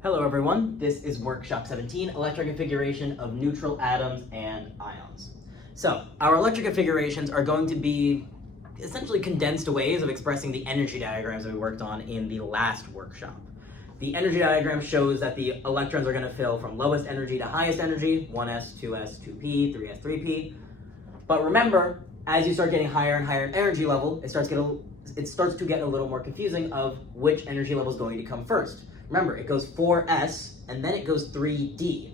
Hello everyone, this is Workshop 17, Electric Configuration of Neutral Atoms and Ions. So, our electric configurations are going to be essentially condensed ways of expressing the energy diagrams that we worked on in the last workshop. The energy diagram shows that the electrons are going to fill from lowest energy to highest energy, 1s, 2s, 2p, 3s, 3p. But remember, as you start getting higher and higher in energy level, it starts to get a little more confusing of which energy level is going to come first. Remember, it goes 4s, and then it goes 3d,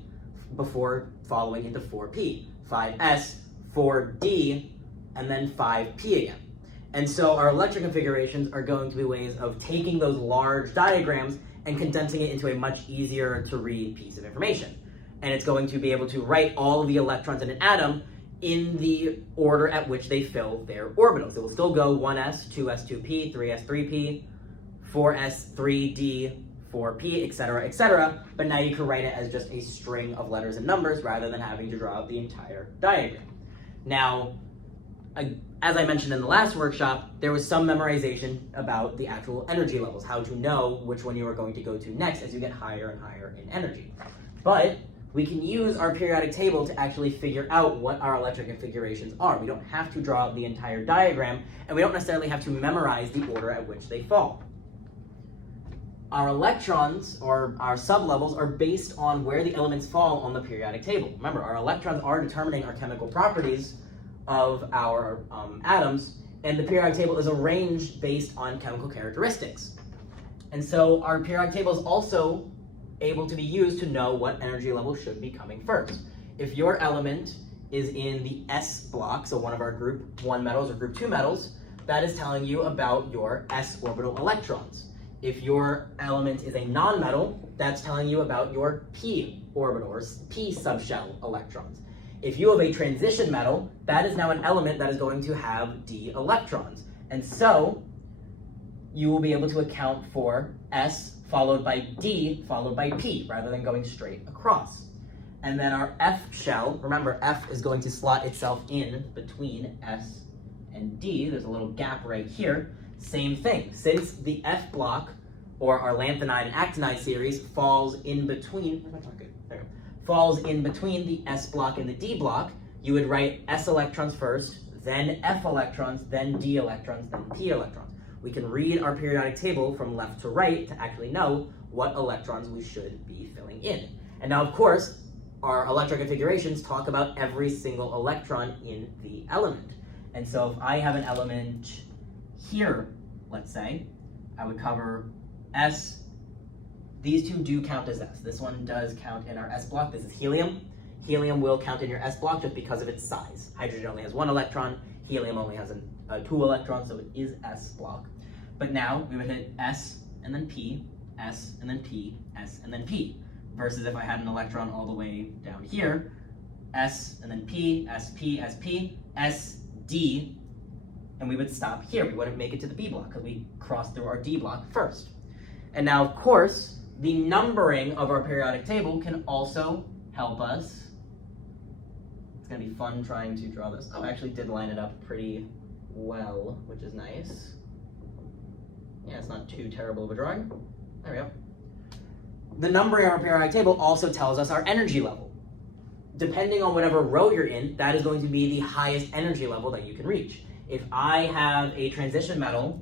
before following into 4p, 5s, 4d, and then 5p again. And so our electric configurations are going to be ways of taking those large diagrams and condensing it into a much easier to read piece of information. And it's going to be able to write all of the electrons in an atom in the order at which they fill their orbitals. It will still go 1s, 2s, 2p, 3s, 3p, 4s, 3d, 4p, etc., but now you can write it as just a string of letters and numbers rather than having to draw out the entire diagram. Now, as I mentioned in the last workshop, there was some memorization about the actual energy levels, how to know which one you are going to go to next as you get higher and higher in energy. But we can use our periodic table to actually figure out what our electric configurations are. We don't have to draw out the entire diagram, and we don't necessarily have to memorize the order at which they fall. Our electrons, or our sublevels, are based on where the elements fall on the periodic table. Remember, our electrons are determining our chemical properties of our atoms, and the periodic table is arranged based on chemical characteristics. And so our periodic table is also able to be used to know what energy level should be coming first. If your element is in the S block, so one of our group 1 metals or group 2 metals, that is telling you about your S orbital electrons. If your element is a non-metal, that's telling you about your p orbital or p subshell electrons. If you have a transition metal, that is now an element that is going to have d electrons. And so you will be able to account for S followed by D followed by P rather than going straight across. And then our F shell, remember F is going to slot itself in between S and D. There's a little gap right here. Same thing, since the F block, or our lanthanide and actinide series, falls in between the S block and the D block, you would write S electrons first, then F electrons, then D electrons, then P electrons. We can read our periodic table from left to right to actually know what electrons we should be filling in. And now, of course, our electric configurations talk about every single electron in the element. And so if I have an element here, let's say, I would cover S. These two do count as S. This one does count in our S block. This is helium. Helium will count in your S block just because of its size. Hydrogen only has 1 electron. Helium only has 2 electrons, so it is S block. But now we would hit S and then P, S and then P, S and then P. Versus if I had an electron all the way down here, S and then P, S, P, S, P, S, D, and we would stop here. We wouldn't make it to the B block because we crossed through our D block first. And now, of course, the numbering of our periodic table can also help us. It's going to be fun trying to draw this. Oh, I actually did line it up pretty well, which is nice. Yeah, it's not too terrible of a drawing. There we go. The numbering of our periodic table also tells us our energy level. Depending on whatever row you're in, that is going to be the highest energy level that you can reach. If I have a transition metal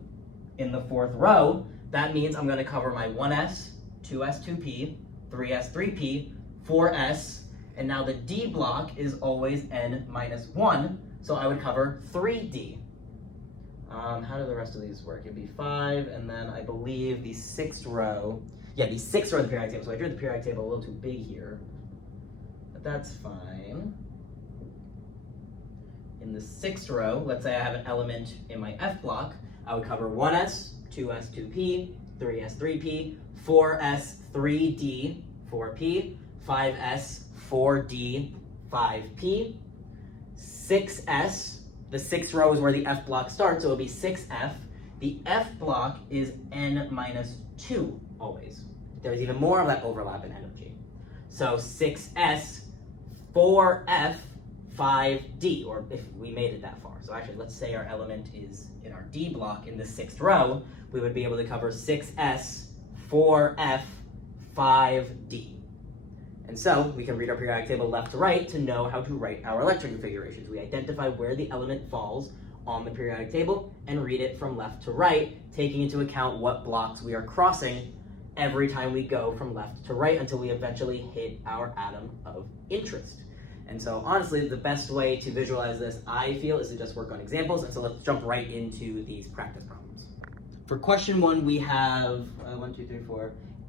in the 4th row, that means I'm going to cover my 1s, 2s, 2p, 3s, 3p, 4s, and now the D block is always n minus 1, so I would cover 3d. How do the rest of these work? It'd be 5, and then I believe the 6th row, the 6th row of the periodic table, so I drew the periodic table a little too big here, but that's fine. In the 6th row, let's say I have an element in my F block, I would cover 1s, 2s, 2p, 3s, 3p, 4s, 3d, 4p, 5s, 4d, 5p, 6s, the 6th row is where the F block starts, so it'll be 6f. The F block is n minus 2 always. There's even more of that overlap in energy. So 6s, 4f, 5d, or if we made it that far. So actually, let's say our element is in our D block in the 6th row, we would be able to cover 6s, 4f, 5D. And so we can read our periodic table left to right to know how to write our electron configurations. We identify where the element falls on the periodic table and read it from left to right, taking into account what blocks we are crossing every time we go from left to right until we eventually hit our atom of interest. And so honestly, the best way to visualize this, I feel, is to just work on examples. And so let's jump right into these practice problems. For question 1, we have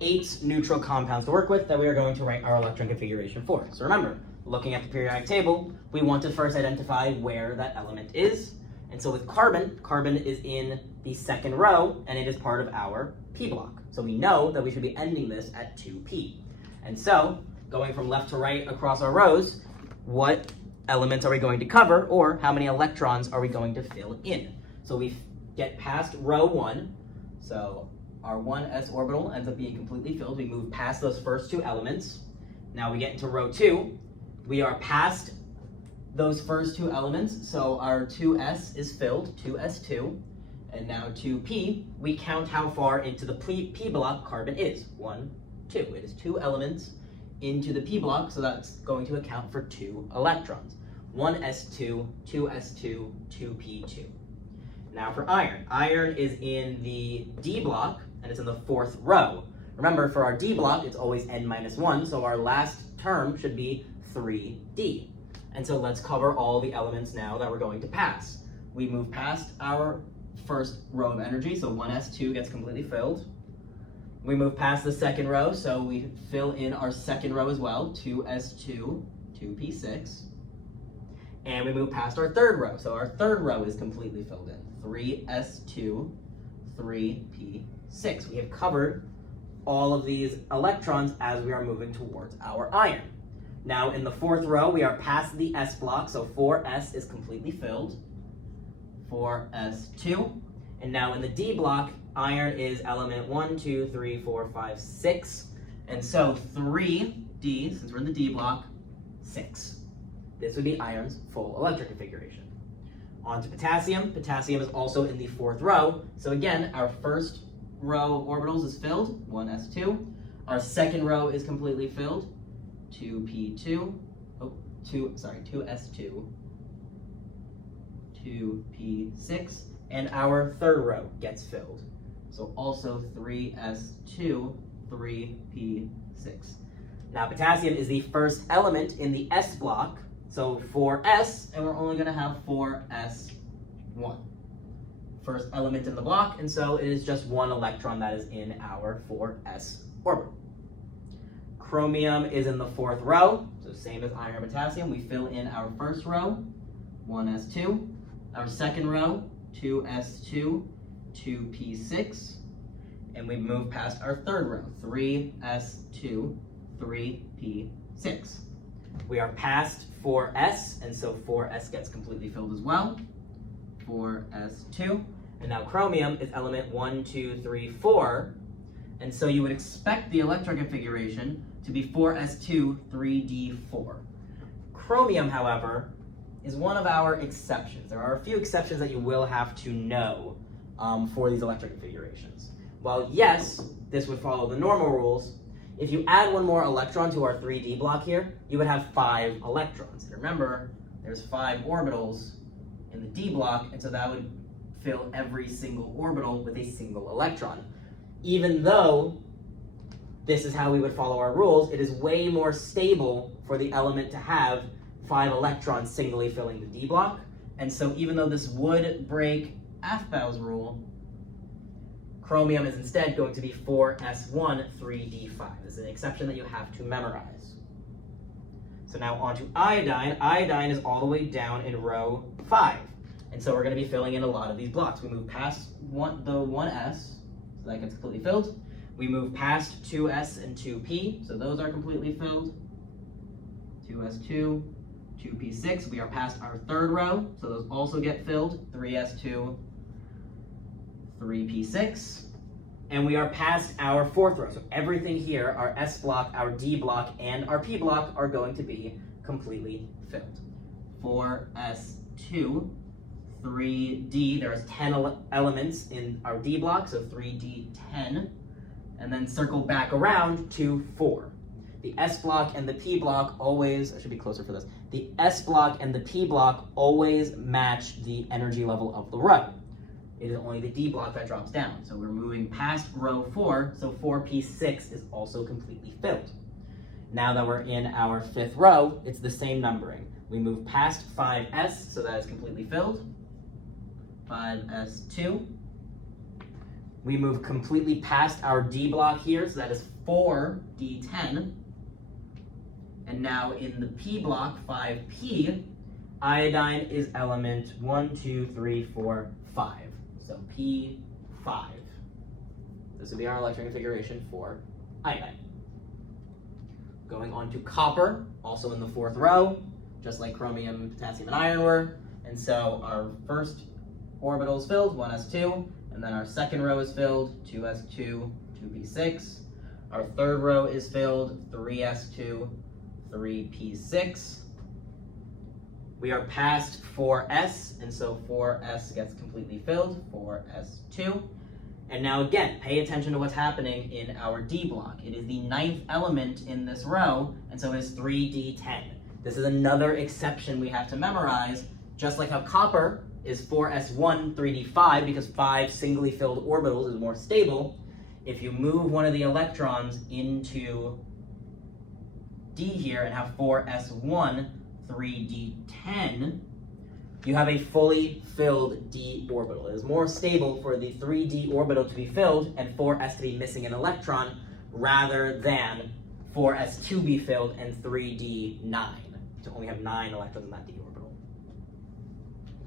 8 neutral compounds to work with that we are going to write our electron configuration for. So remember, looking at the periodic table, we want to first identify where that element is. And so with carbon, carbon is in the second row, and it is part of our p block. So we know that we should be ending this at 2p. And so, going from left to right across our rows, what elements are we going to cover, or how many electrons are we going to fill in? So we get past row 1, so our 1s orbital ends up being completely filled. We move past those first 2 elements. Now we get into row 2. We are past those first 2 elements, so our 2s is filled, 2s2, and now 2p, we count how far into the p block carbon is. 1, 2. It is 2 elements into the p block, so that's going to account for 2 electrons. 1s2, 2s2, 2p2. Now for iron. Iron is in the d block, and it's in the 4th row. Remember, for our d block, it's always n-1, so our last term should be 3d. And so let's cover all the elements now that we're going to pass. We move past our first row of energy, so 1s2 gets completely filled. We move past the second row, so we fill in our second row as well, 2s2, 2p6. And we move past our third row, so our third row is completely filled in, 3s2, 3p6. We have covered all of these electrons as we are moving towards our iron. Now in the 4th row, we are past the s block, so 4s is completely filled, 4s2. And now in the d block, iron is element 1, 2, 3, 4, 5, 6. And so 3d, since we're in the d block, 6. This would be iron's full electron configuration. On to potassium. Potassium is also in the 4th row. So again, our first row of orbitals is filled, 1s2. Our second row is completely filled, 2p2, 2s2, 2p6, and our third row gets filled. So also 3s2, 3p6. Now potassium is the first element in the s block, so 4s, and we're only going to have 4s1. First element in the block, and so it is just 1 electron that is in our 4s orbital. Chromium is in the 4th row, so same as iron and potassium. We fill in our first row, 1s2. Our second row, 2s2, 2p6. And we move past our third row, 3s2, 3p6. We are past 4s, and so 4s gets completely filled as well, 4s2. And now chromium is element 1, 2, 3, 4. And so you would expect the electron configuration to be 4s2, 3d4. Chromium, however, is one of our exceptions. There are a few exceptions that you will have to know for these electron configurations. While yes, this would follow the normal rules, if you add 1 more electron to our 3d block here, you would have 5 electrons. And remember, there's 5 orbitals in the d block, and so that would fill every single orbital with a single electron. Even though this is how we would follow our rules, it is way more stable for the element to have 5 electrons singly filling the d block. And so even though this would break Aufbau's rule, chromium is instead going to be 4s1, 3d5. This is an exception that you have to memorize. So now on to iodine. Iodine is all the way down in row 5. And so we're going to be filling in a lot of these blocks. We move past the 1s, so that gets completely filled. We move past 2s and 2p, so those are completely filled. 2s2, 2p6. We are past our third row, so those also get filled. 3s2, 3p6. And we are past our 4th row. So everything here, our s block, our d block, and our p block are going to be completely filled. 4s2, 3d, there's 10 elements in our d block, so 3d10. and then circle back around to 4. The S block and the P block always, I should be closer for this, the S block and the P block always match the energy level of the row. It is only the D block that drops down. So we're moving past row 4, so 4p6 is also completely filled. Now that we're in our 5th row, it's the same numbering. We move past 5s, so that is completely filled. 5s2. We move completely past our D block here, so that is 4d10. And now in the P block, 5p, iodine is element 1, 2, 3, 4, 5. So P5. This would be our electron configuration for iodine. Going on to copper, also in the 4th row, just like chromium, potassium, and iron were. And so our first orbital is filled, 1s2, and then our second row is filled, 2s2, 2p6. Our third row is filled, 3s2, 3p6. We are past 4s, and so 4s gets completely filled, 4s2. And now again, pay attention to what's happening in our D block. It is the 9th element in this row, and so it is 3d10. This is another exception we have to memorize, just like how copper is 4s1, 3d5, because 5 singly filled orbitals is more stable. If you move one of the electrons into D here and have 4s1, 3d10, you have a fully filled D orbital. It is more stable for the 3d orbital to be filled and 4s to be missing an electron rather than 4s to be filled and 3d9 to only have 9 electrons in that D orbital.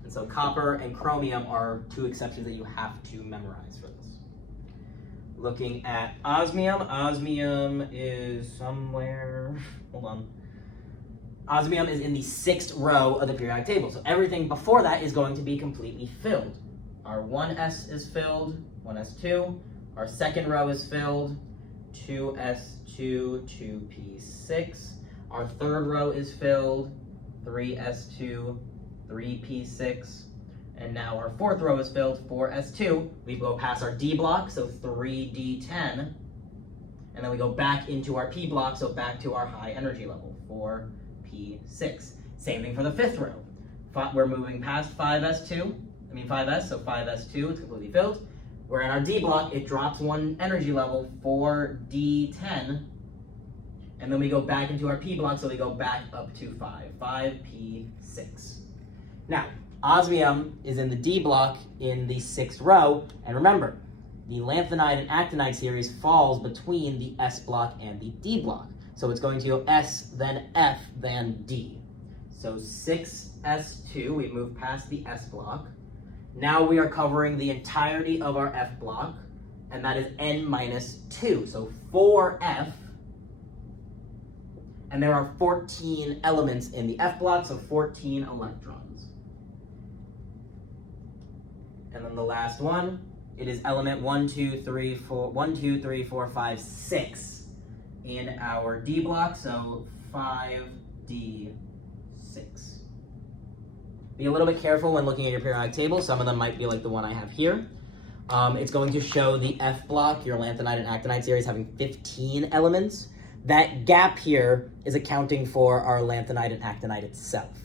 And so copper and chromium are 2 exceptions that you have to memorize for this. Looking at osmium, osmium is somewhere, hold on. Osmium is in the 6th row of the periodic table. So everything before that is going to be completely filled. Our 1s is filled, 1s2. Our second row is filled, 2s2, 2p6. Our third row is filled, 3s2, 3p6. And now our 4th row is filled, 4s2. We go past our D block, so 3d10. And then we go back into our P block, so back to our high energy level, 4p6. Same thing for the 5th row. We're moving past 5s, so 5s2, it's completely filled. We're in our D block, it drops 1 energy level, 4d10. And then we go back into our P block, so we go back up to 5p6. Now, osmium is in the D block in the 6th row, and remember, the lanthanide and actinide series falls between the S block and the D block. So it's going to go S, then F, then D. So 6s2, we move past the S block. Now we are covering the entirety of our F block, and that is N minus 2, so 4F. And there are 14 elements in the F block, so 14 electrons. And then the last one, it is element 1, 2, 3, 4, 5, 6 in our D block, so 5d6. Be a little bit careful when looking at your periodic table. Some of them might be like the one I have here. It's going to show the F block, your lanthanide and actinide series, having 15 elements. That gap here is accounting for our lanthanide and actinide itself.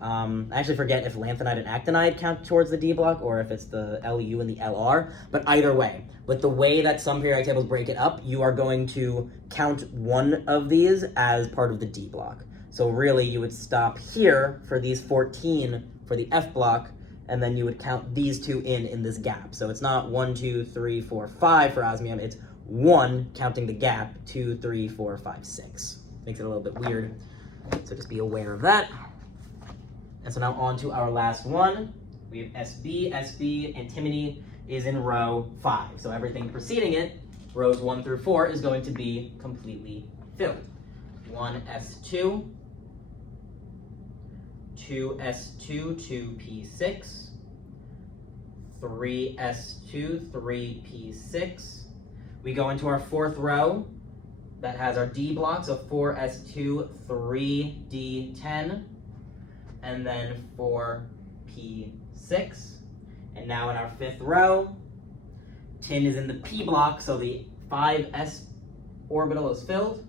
I actually forget if lanthanide and actinide count towards the D block or if it's the LU and the LR, but either way, with the way that some periodic tables break it up, you are going to count one of these as part of the D block. So really, you would stop here for these 14 for the F block, and then you would count these two in this gap. So it's not 1, 2, 3, 4, 5 for osmium, it's 1 counting the gap, 2, 3, 4, 5, 6. Makes it a little bit weird, so just be aware of that. And so now on to our last one. We have SB. SB, antimony, is in row 5. So everything preceding it, rows 1 through 4, is going to be completely filled. 1s2, 2s2, 2p6, 3s2, 3p6. We go into our 4th row that has our D block, so 4s2, 3d10, and then 4p6. And now in our 5th row, tin is in the P block, so the 5s orbital is filled,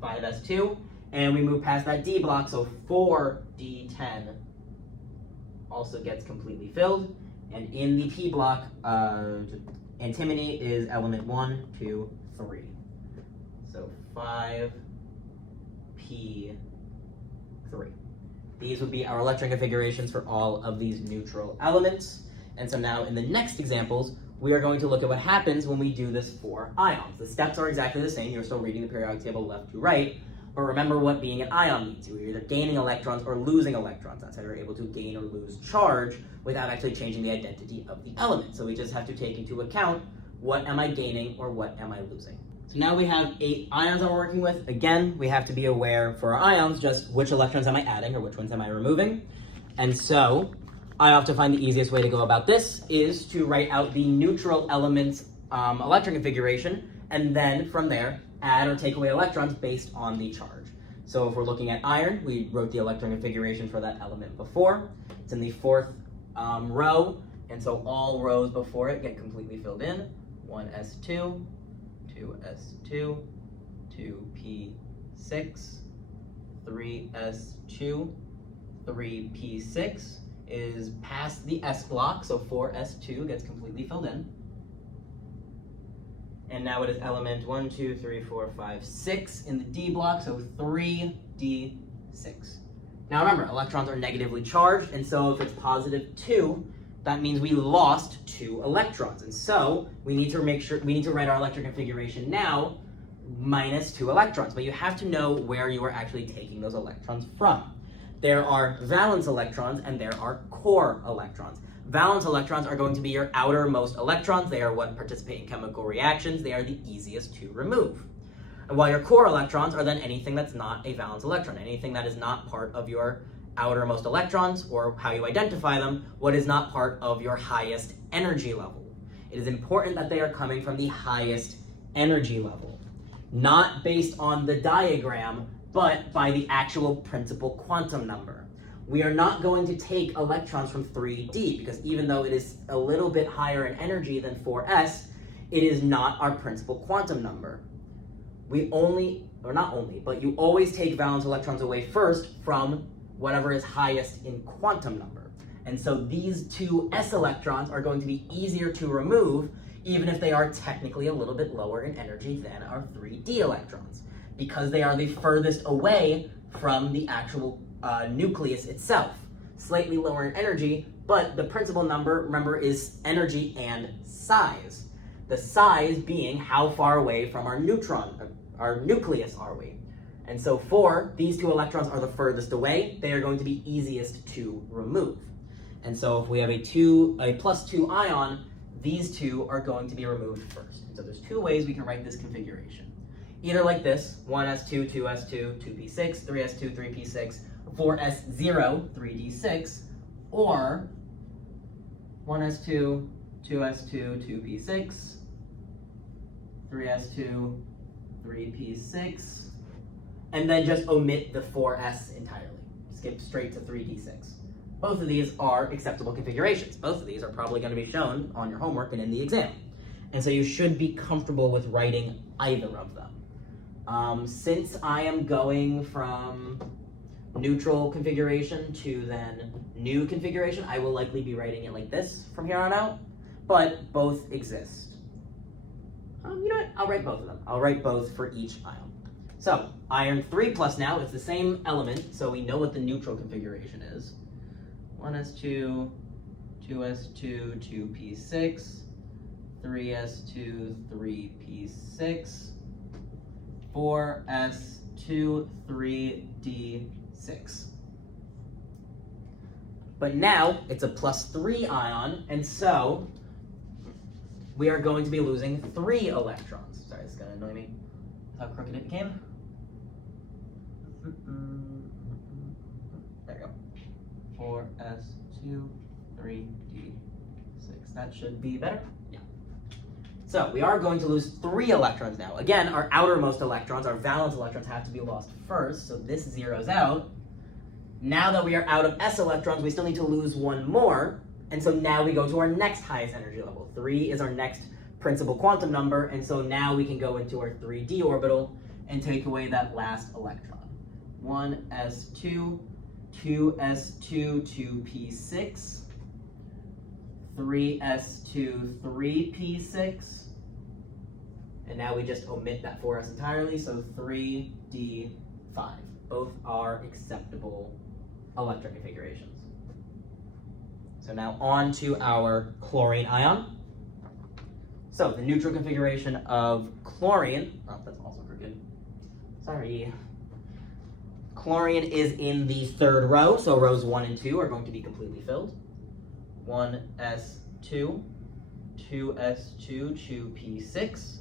5s2, and we move past that d block, so 4d10 also gets completely filled. And in the p block, antimony is element 1, 2, 3. So 5p3. These would be our electron configurations for all of these neutral elements. And so now in the next examples, we are going to look at what happens when we do this for ions. The steps are exactly the same. You're still reading the periodic table left to right. But remember what being an ion means. You're either gaining electrons or losing electrons. That's how you're able to gain or lose charge without actually changing the identity of the element. So we just have to take into account, what am I gaining or what am I losing? So now we have 8 ions that we're working with. Again, we have to be aware for our ions, just which electrons am I adding or which ones am I removing. And so I often find the easiest way to go about this is to write out the neutral element's electron configuration, and then from there, add or take away electrons based on the charge. So if we're looking at iron, we wrote the electron configuration for that element before. It's in the 4th row, and so all rows before it get completely filled in. 1s2, 2s2, 2p6, 3s2, 3p6 is past the s block, so 4s2 gets completely filled in. And now it is element 1, 2, 3, 4, 5, 6 in the d block, so 3d6. Now remember, electrons are negatively charged, and so if it's positive 2, that means we lost 2 electrons. And so we need to write our electron configuration now minus 2 electrons. But you have to know where you are actually taking those electrons from. There are valence electrons and there are core electrons. Valence electrons are going to be your outermost electrons. They are what participate in chemical reactions. They are the easiest to remove. And while your core electrons are then anything that's not a valence electron, anything that is not part of your outermost electrons, or how you identify them, what is not part of your highest energy level. It is important that they are coming from the highest energy level, not based on the diagram, but by the actual principal quantum number. We are not going to take electrons from 3D, because even though it is a little bit higher in energy than 4s, it is not our principal quantum number. We only, or not only, but you always take valence electrons away first from whatever is highest in quantum number. And so these 2 s electrons are going to be easier to remove, even if they are technically a little bit lower in energy than our 3d electrons, because they are the furthest away from the actual nucleus itself. Slightly lower in energy, but the principal number, remember, is energy and size. The size being how far away from our nucleus are we. And so for these 2 electrons are the furthest away, they are going to be easiest to remove. And so if we have a +2 ion, these 2 are going to be removed first. And so there's 2 ways we can write this configuration. Either like this, 1s2, 2s2, 2p6, 3s2, 3p6, 4s0, 3d6, or 1s2, 2s2, 2p6, 3s2, 3p6, and then just omit the 4s entirely. Skip straight to 3d6. Both of these are acceptable configurations. Both of these are probably going to be shown on your homework and in the exam. And so you should be comfortable with writing either of them. Since I am going from neutral configuration to then new configuration, I will likely be writing it like this from here on out, but both exist. You know what? I'll write both of them. I'll write both for each ion. So, iron 3+ now, it's the same element, so we know what the neutral configuration is. 1s2, 2s2, 2p6, 3s2, 3p6, 4s2, 3d6. But now, it's a +3 ion, and so we are going to be losing 3 electrons. Sorry, this is going to annoy me. How crooked it became. There we go. 4s2, 3d6. That should be better. Yeah. So we are going to lose 3 electrons now. Again, our outermost electrons, our valence electrons, have to be lost first, so this zeroes out. Now that we are out of s electrons, we still need to lose 1 more, and so now we go to our next highest energy level. 3 is our next principal quantum number, and so now we can go into our 3d orbital and take away that last electron. 1s2, 2s2, 2p6, 3s2, 3p6, and now we just omit that 4s entirely, so 3d5. Both are acceptable electron configurations. So now on to our chlorine ion. So the neutral configuration of chlorine, oh, that's also crooked. Sorry. Chlorine is in the third row, so rows 1 and 2 are going to be completely filled. 1s2, 2s2, 2p6.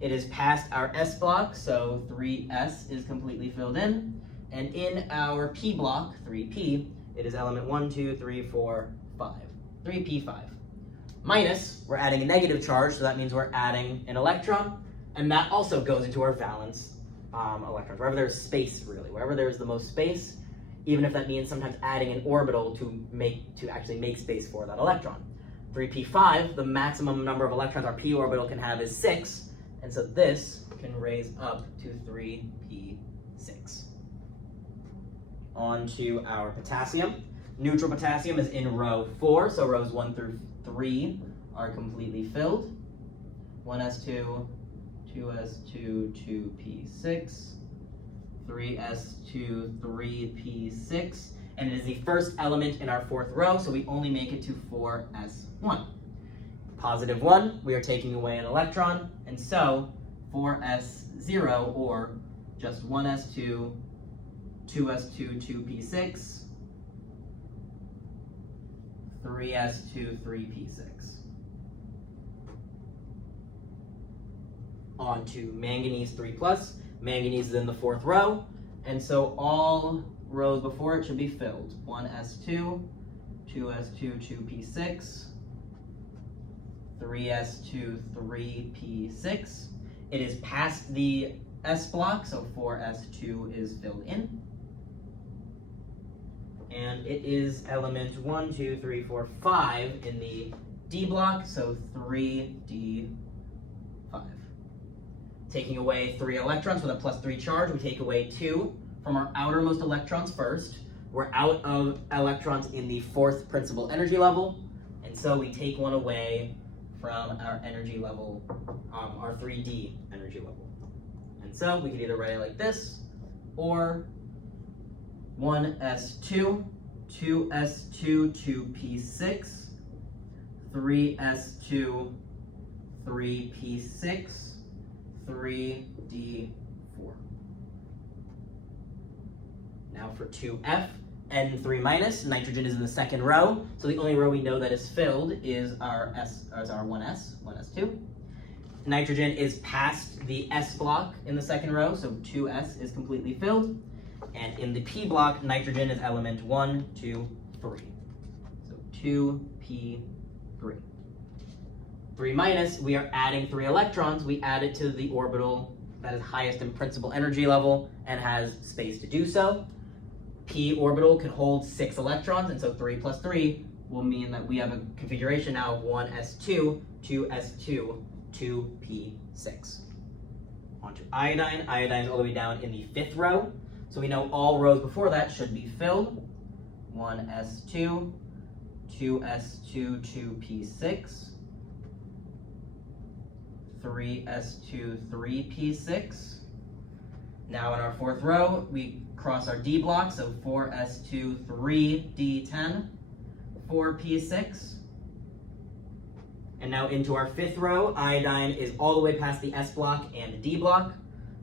It is past our S block, so 3s is completely filled in. And in our P block, 3p, it is element 1, 2, 3, 4, 5. 3p5. Minus, we're adding a negative charge, so that means we're adding an electron, and that also goes into our valence electrons. Wherever there's space, really, wherever there's the most space, even if that means sometimes adding an orbital to actually make space for that electron. 3p5, the maximum number of electrons our p orbital can have is 6, and so this can raise up to 3p6. On to our potassium. Neutral potassium is in row 4, so rows 1 through 3 are completely filled. 1s2, 2s2, 2p6, 3s2, 3p6, and it is the first element in our 4th row, so we only make it to 4s1. Positive 1, we are taking away an electron, and so 4s0, or just 1s2, 2s2, 2p6, 3s2, 3p6. On to manganese 3+. Manganese is in the 4th row, and so all rows before it should be filled. 1s2, 2s2, 2p6, 3s2, 3p6. It is past the S block, so 4s2 is filled in. And it is element 1, 2, 3, 4, 5 in the D block, so 3d5. Taking away 3 electrons with a +3 charge, we take away 2 from our outermost electrons first. We're out of electrons in the 4th principal energy level, and so we take 1 away from our energy level, our 3d energy level. And so we can either write it like this, or 1s2, 2s2, 2p6, 3s2, 3p6, 3d4. Now for 2f, N3-, nitrogen is in the 2nd row, so the only row we know that is filled is our 1s2. Nitrogen is past the S block in the 2nd row, so 2s is completely filled. And in the P block, nitrogen is element 1, 2, 3. So 2p3. 3-, we are adding 3 electrons. We add it to the orbital that is highest in principal energy level and has space to do so. P orbital can hold 6 electrons, and so 3 plus 3 will mean that we have a configuration now of 1s2, 2s2, 2p6. On to iodine. Iodine is all the way down in the 5th row, so we know all rows before that should be filled. 1s2, 2s2, 2p6, 3s2, 3p6. Now in our 4th row, we cross our D block, so 4s2, 3d10, 4p6. And now into our 5th row, iodine is all the way past the S block and the D block.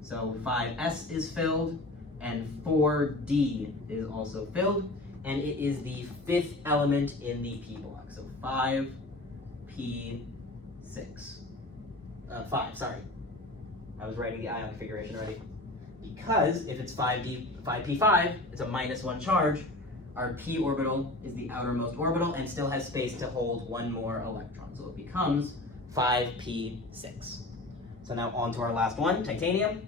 So 5s is filled, and 4d is also filled. And it is the 5th element in the P block, so 5p6. 5, sorry. I was writing the ion configuration already. Because if it's 5p5, it's a -1 charge. Our p orbital is the outermost orbital and still has space to hold 1 more electron. So it becomes 5p6. So now on to our last one, titanium.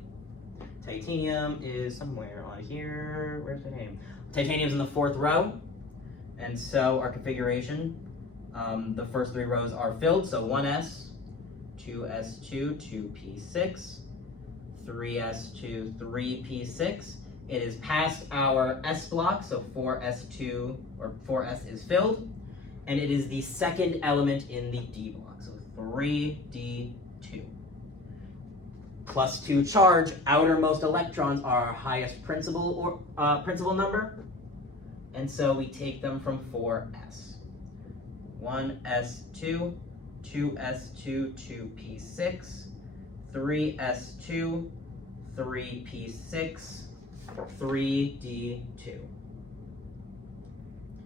Titanium is somewhere on here. Where's titanium? Titanium's in the 4th row. And so our configuration, the first 3 rows are filled. So 1s, 2s2, 2p6, 3s2, 3p6. It is past our s block, so 4s2 or 4s is filled, and it is the second element in the d block, so 3d2. Plus 2 charge, outermost electrons are our highest principal number, and so we take them from 4s. 1s2, 2s2, 2p6, 3s2, 3p6, 3d2.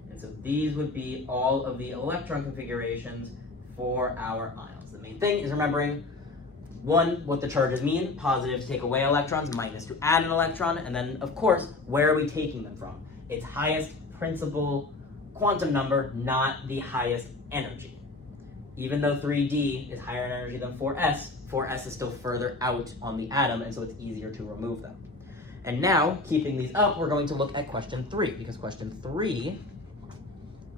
And so these would be all of the electron configurations for our ions. The main thing is remembering, one, what the charges mean, positive to take away electrons, minus to add an electron, and then, of course, where are we taking them from? Its highest principal quantum number, not the highest energy. Even though 3D is higher in energy than 4s, 4s is still further out on the atom, and so it's easier to remove them. And now, keeping these up, we're going to look at question 3, because question 3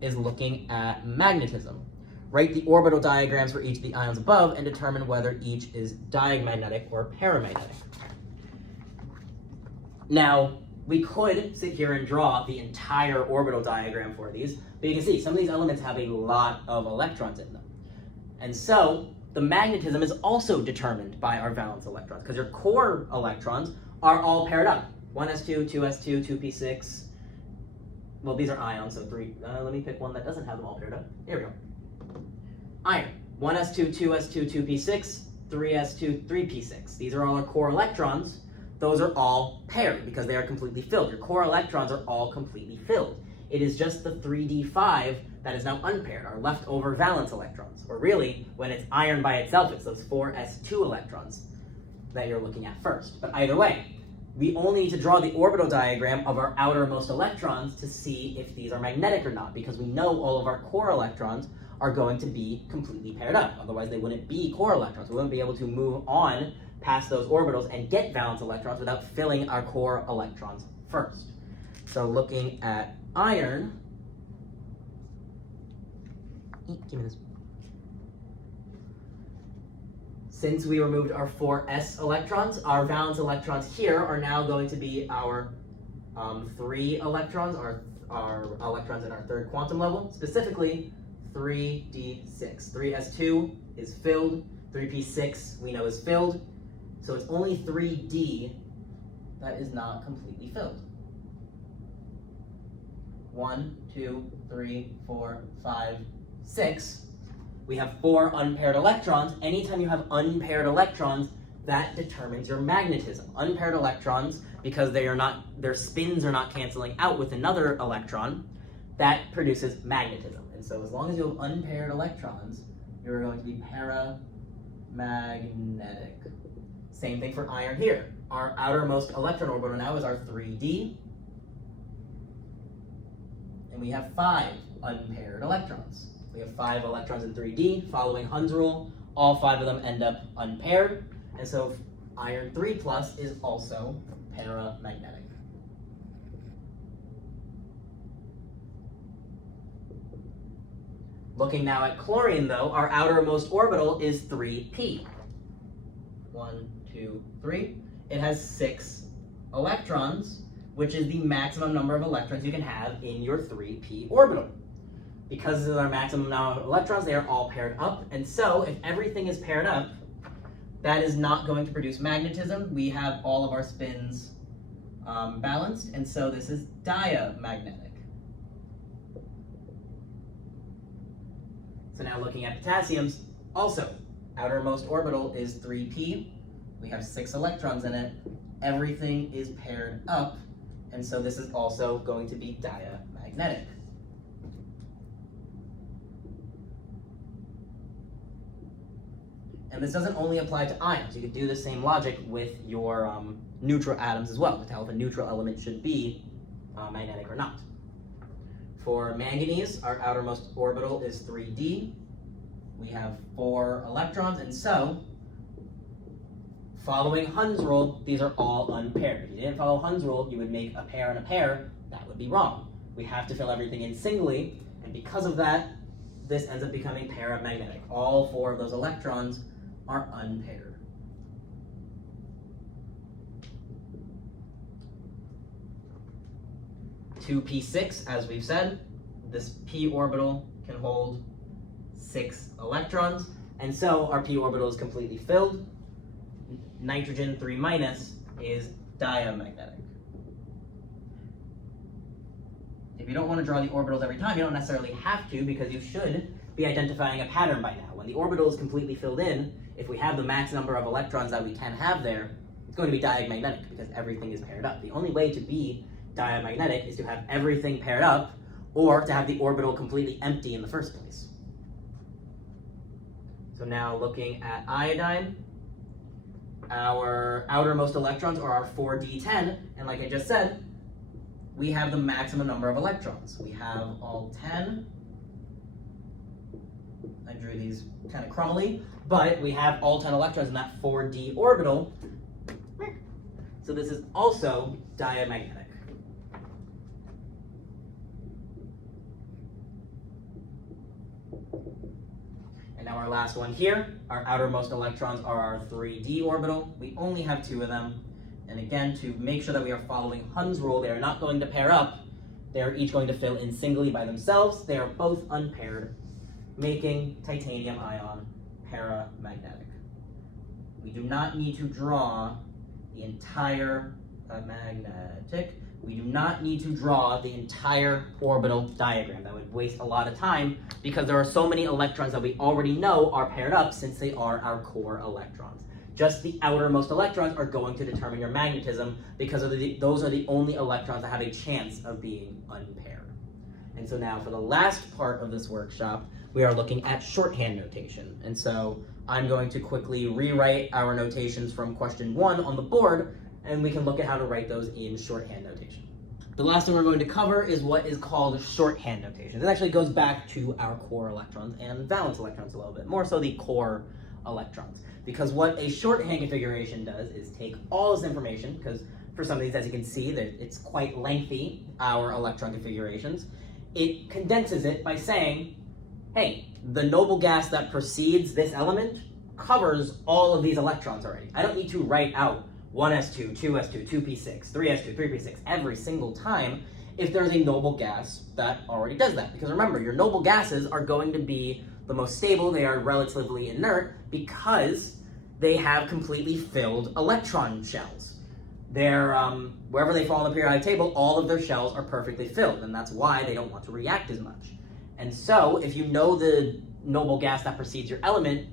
is looking at magnetism. Write the orbital diagrams for each of the ions above and determine whether each is diamagnetic or paramagnetic. Now, we could sit here and draw the entire orbital diagram for these, but you can see some of these elements have a lot of electrons in them. And so, the magnetism is also determined by our valence electrons, because your core electrons are all paired up. 1s2, 2s2, 2p6. Well, these are ions, so 3. Let me pick one that doesn't have them all paired up. Here we go. Iron. 1s2, 2s2, 2p6, 3s2, 3p6. These are all our core electrons. Those are all paired because they are completely filled. Your core electrons are all completely filled. It is just the 3d5 that is now unpaired, our leftover valence electrons. Or really, when it's iron by itself, it's those 4s2 electrons that you're looking at first. But either way, we only need to draw the orbital diagram of our outermost electrons to see if these are magnetic or not, because we know all of our core electrons are going to be completely paired up. Otherwise, they wouldn't be core electrons. We wouldn't be able to move on past those orbitals and get valence electrons without filling our core electrons first. So looking at iron, give me this. Since we removed our 4s electrons, our valence electrons here are now going to be our 3 electrons, our electrons in our third quantum level, specifically 3d6. 3s2 is filled, 3p6 we know is filled, so it's only 3d that is not completely filled. 1, 2, 3, 4, 5, 6. We have 4 unpaired electrons. Anytime you have unpaired electrons, that determines your magnetism. Unpaired electrons, because their spins are not canceling out with another electron, that produces magnetism. And so as long as you have unpaired electrons, you're going to be paramagnetic. Same thing for iron here. Our outermost electron orbital now is our 3d. And we have 5 unpaired electrons. We have 5 electrons in 3d. Following Hund's rule, all 5 of them end up unpaired. And so iron 3+ is also paramagnetic. Looking now at chlorine, though, our outermost orbital is 3p. 1, 2, 3. It has 6 electrons, which is the maximum number of electrons you can have in your 3p orbital. Because this is our maximum number of electrons, they are all paired up. And so, if everything is paired up, that is not going to produce magnetism. We have all of our spins balanced, and so this is diamagnetic. So now looking at potassium's, also, outermost orbital is 3p. We have 6 electrons in it. Everything is paired up, and so this is also going to be diamagnetic. And this doesn't only apply to ions. You could do the same logic with your neutral atoms as well, to tell if a neutral element should be magnetic or not. For manganese, our outermost orbital is 3d. We have 4 electrons, and so, following Hund's rule, these are all unpaired. If you didn't follow Hund's rule, you would make a pair and a pair. That would be wrong. We have to fill everything in singly, and because of that, this ends up becoming paramagnetic. All 4 of those electrons are unpaired. Two p6, as we've said, this p orbital can hold 6 electrons, and so our p orbital is completely filled. Nitrogen 3- is diamagnetic. If you don't want to draw the orbitals every time, you don't necessarily have to, because you should be identifying a pattern by now. When the orbital is completely filled in, if we have the max number of electrons that we can have there, it's going to be diamagnetic because everything is paired up. The only way to be diamagnetic is to have everything paired up, or to have the orbital completely empty in the first place. So now looking at iodine, our outermost electrons are our 4d10, and like I just said, we have the maximum number of electrons. We have all 10. I drew these kind of crumbly, but we have all 10 electrons in that 4d orbital. So this is also diamagnetic. And now our last one here, our outermost electrons are our 3d orbital. We only have 2 of them. And again, to make sure that we are following Hund's rule, they are not going to pair up. They are each going to fill in singly by themselves. They are both unpaired, making titanium ion paramagnetic. We do not need to draw the entire magnetic. We do not need to draw the entire orbital diagram. That would waste a lot of time because there are so many electrons that we already know are paired up since they are our core electrons. Just the outermost electrons are going to determine your magnetism because those are the only electrons that have a chance of being unpaired. And so now for the last part of this workshop, we are looking at shorthand notation. And so I'm going to quickly rewrite our notations from question 1 on the board, and we can look at how to write those in shorthand notation. The last thing we're going to cover is what is called shorthand notation. It actually goes back to our core electrons and valence electrons a little bit, more so the core electrons. Because what a shorthand configuration does is take all this information, because for some of these, as you can see, that it's quite lengthy, our electron configurations. It condenses it by saying, hey, the noble gas that precedes this element covers all of these electrons already. I don't need to write out 1s2, 2s2, 2p6, 3s2, 3p6 every single time if there's a noble gas that already does that. Because remember, your noble gases are going to be the most stable. They are relatively inert because they have completely filled electron shells. They're, wherever they fall on the periodic table, all of their shells are perfectly filled, and that's why they don't want to react as much. And so, if you know the noble gas that precedes your element,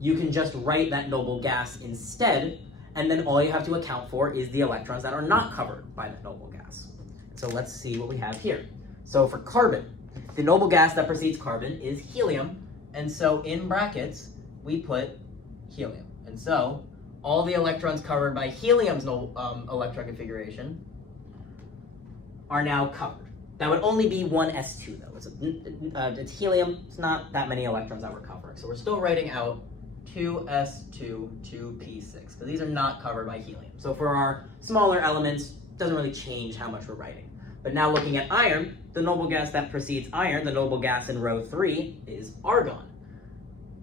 you can just write that noble gas instead, and then all you have to account for is the electrons that are not covered by that noble gas. So let's see what we have here. So for carbon, the noble gas that precedes carbon is helium, and so in brackets, we put helium. And so all the electrons covered by helium's electron configuration are now covered. That would only be 1s2 though. It's helium, it's not that many electrons that we're covering. So we're still writing out 2s2, 2p6, because these are not covered by helium. So for our smaller elements, it doesn't really change how much we're writing. But now looking at iron, the noble gas that precedes iron, the noble gas in row 3, is argon.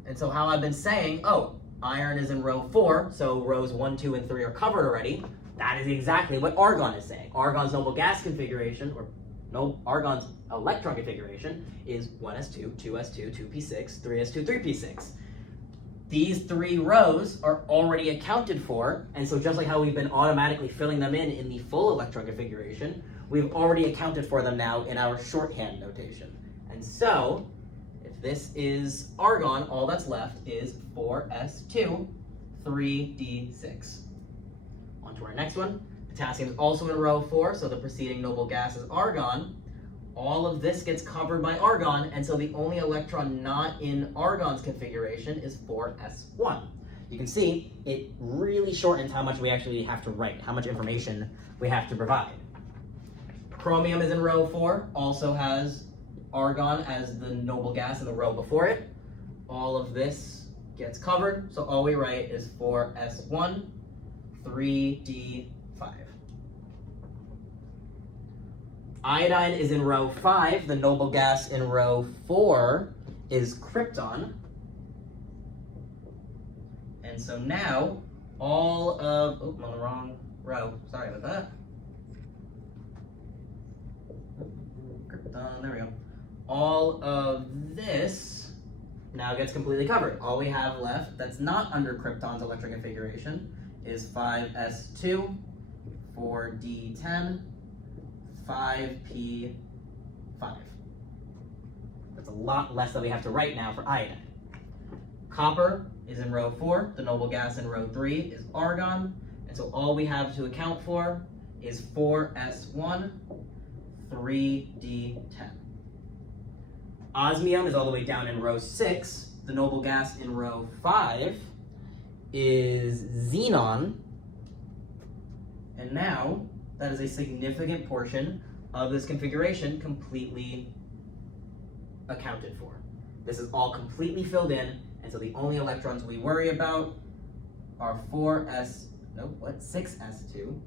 And so how I've been saying, oh, iron is in row 4, so rows 1, 2, and 3 are covered already. That is exactly what argon is saying. Argon's noble gas configuration, or no, argon's electron configuration is 1s2, 2s2, 2p6, 3s2, 3p6. These 3 rows are already accounted for, and so just like how we've been automatically filling them in the full electron configuration, we've already accounted for them now in our shorthand notation. And so, if this is argon, all that's left is 4s2, 3d6. On to our next one. Potassium is also in row 4, so the preceding noble gas is argon. All of this gets covered by argon, and so the only electron not in argon's configuration is 4s1. You can see it really shortens how much we actually have to write, how much information we have to provide. Chromium is in row 4, also has argon as the noble gas in the row before it. All of this gets covered, so all we write is 4s1, 3d5. Iodine is in row 5. The noble gas in row 4 is krypton. And so now, all of, oh, I'm on the wrong row, sorry about that. Krypton, there we go. All of this now gets completely covered. All we have left that's not under Krypton's electric configuration is 5s2, 4d10, 5p5. That's a lot less that we have to write now for iodine. Copper is in row 4, the noble gas in row 3 is argon, and so all we have to account for is 4s1, 3d10. Osmium is all the way down in row 6, the noble gas in row 5 is xenon, and now that is a significant portion of this configuration completely accounted for. This is all completely filled in, and so the only electrons we worry about are 6s2,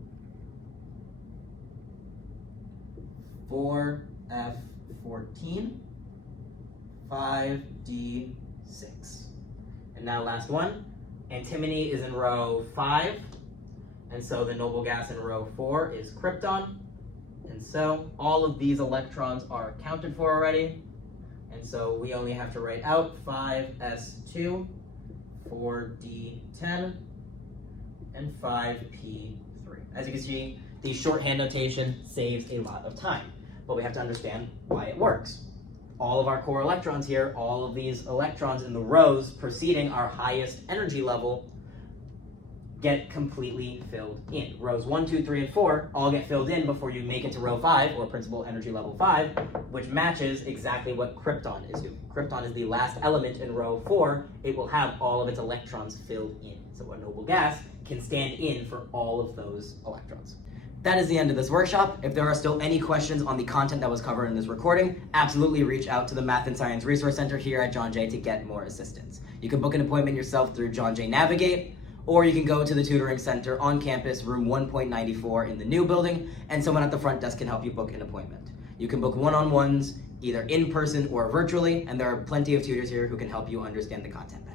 4f14, 5d6. And now last one, antimony is in row 5, and so the noble gas in row 4 is krypton. And so all of these electrons are accounted for already. And so we only have to write out 5s2, 4d10, and 5p3. As you can see, the shorthand notation saves a lot of time, but we have to understand why it works. All of our core electrons here, all of these electrons in the rows preceding our highest energy level get completely filled in. Rows 1, 2, 3, and 4 all get filled in before you make it to row 5, or principal energy level 5, which matches exactly what krypton is doing. Krypton is the last element in row 4. It will have all of its electrons filled in. So a noble gas can stand in for all of those electrons. That is the end of this workshop. If there are still any questions on the content that was covered in this recording, absolutely reach out to the Math and Science Resource Center here at John Jay to get more assistance. You can book an appointment yourself through John Jay Navigate, or you can go to the tutoring center on campus, room 1.94 in the new building, and someone at the front desk can help you book an appointment. You can book one-on-ones either in person or virtually, and there are plenty of tutors here who can help you understand the content better.